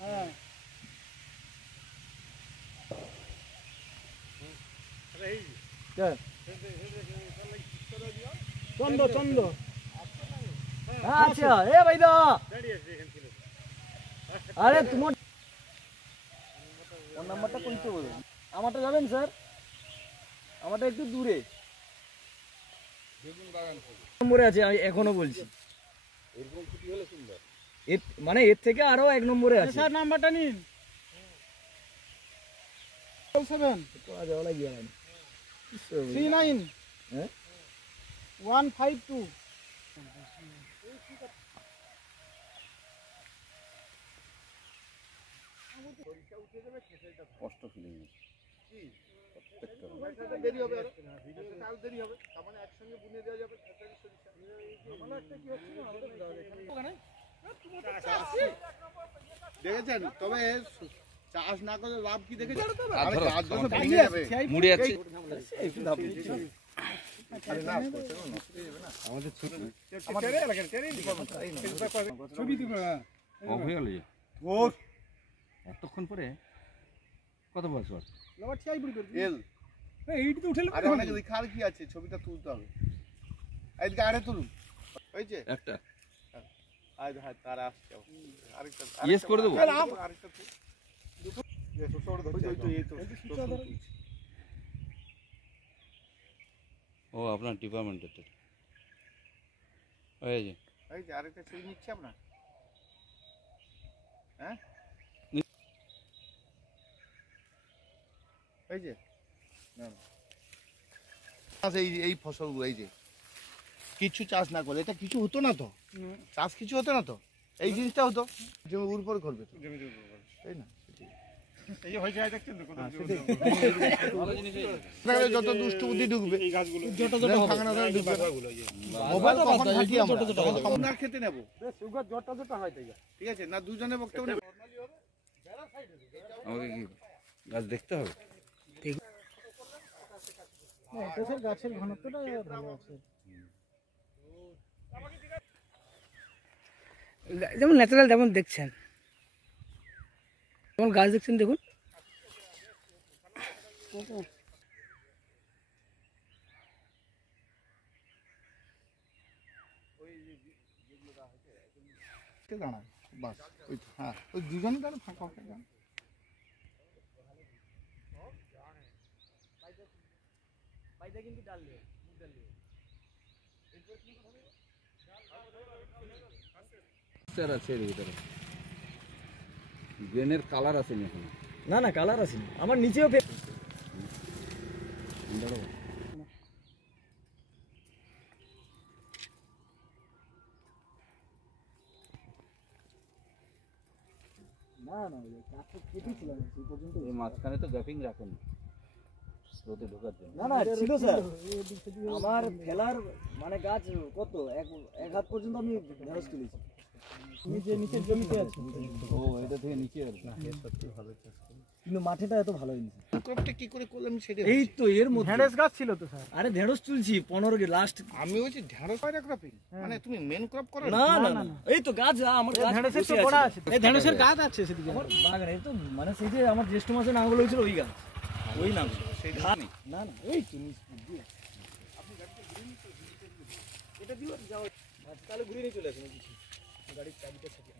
হ্যাঁ চন্দ চন্দ আচ্ছা এ ভাইদা আরে তোমার ফোন নাম্বারটা কোনটা বলুন আমারটা যাবেন স্যার আমারটা একটু দূরে নম্বরে আছে আমি এখনো বলছি এরকম কি হলো সুন্দর মানে এর থেকে আরো এক নম্বরে আছে স্যার নাম্বারটা নিন 7 তো আজ ওলা গিয়া 39 হ্যাঁ 152 কষ্ট ফিলিং দেরি হবে আর দেরি হবে তার মানে একসঙ্গে বুনিয়ে দেওয়া যাবে দেখেছেন তবে চাষ না করে লাভ কি দেখেছেন ভেঙে যাবে মুড়ে যাচ্ছে এতক্ষণ পরে কত বছর খার কি আছে ছবিটা তুলতে হবে এদিকে আরে তুলুন হয়েছে একটা তারা আসছে ইয়েস করে দেবো ও আপনার ডিপার্টমেন্টের হয়েছে আরেকটা ছবি নিচ্ছে আপনার হ্যাঁ হয়েছে এই ফসলগুলো এই যে কিছু চাষ না করলে এটা কিছু হতো না তো চাষ কিছু হতো না তো এই জিনিসটা হতো জমি উর্বর করবে তাই না যত দুষ্টু বুদ্ধি ঢুকবে খেতে নেবো ঠিক আছে না দুজনে বক্তব্য নেবো আমাকে কি গাছ দেখতে হবে গাছের ঘনত্বটা ভালো আছে যেমন ন্যাচারাল যেমন দেখছেন যেমন গাছ দেখছেন দেখুন দাঁড়ায় বাস হ্যাঁ ওই দুজনে দাঁড়ায় ফাঁকা ফাঁকা আছে এর ভিতরে গ্রেনের কালার আছে না এখন না না কালার আছে আমার নিচেও না না কেটেছিলাম সেই পর্যন্ত এই মাঝখানে তো গ্যাপিং রাখেন স্রোতে ঢোকার জন্য না না ছিল স্যার আমার ফেলার মানে গাছ কত এক হাত পর্যন্ত আমি ঢেঁড়স তুলেছি নিচের জমিতে আছে ও এটা থেকে নিচে আর সত্যি ভালো চাষ কিন্তু মাঠেটা এত ভালো হয়নি কি করে করলাম সেটা এই তো এর মধ্যে ঢেঁড়স গাছ ছিল তো স্যার আরে ঢেঁড়স তুলছি 15 লাস্ট আমি বলছি ঢেঁড়স পায়রা ক্রপিং মানে তুমি মেন ক্রপ করো না না না এই তো গাছ আমার গাছ ঢেঁড়সের তো বড় আছে এই ঢেঁড়সের গাছ আছে সেদিকে আমার বাগান এই তো মানে সেই যে আমার জ্যৈষ্ঠ মাসে নাঙ্গল হয়েছিল ওই গাছ ওই নাম সেই ধান না না এই তো আপনি গাড়িতে ঘুরে নিয়ে এটা দিও যাও তাহলে ঘুরে নিয়ে চলে আসুন কিছু গাড়ির চাবিটা থাকে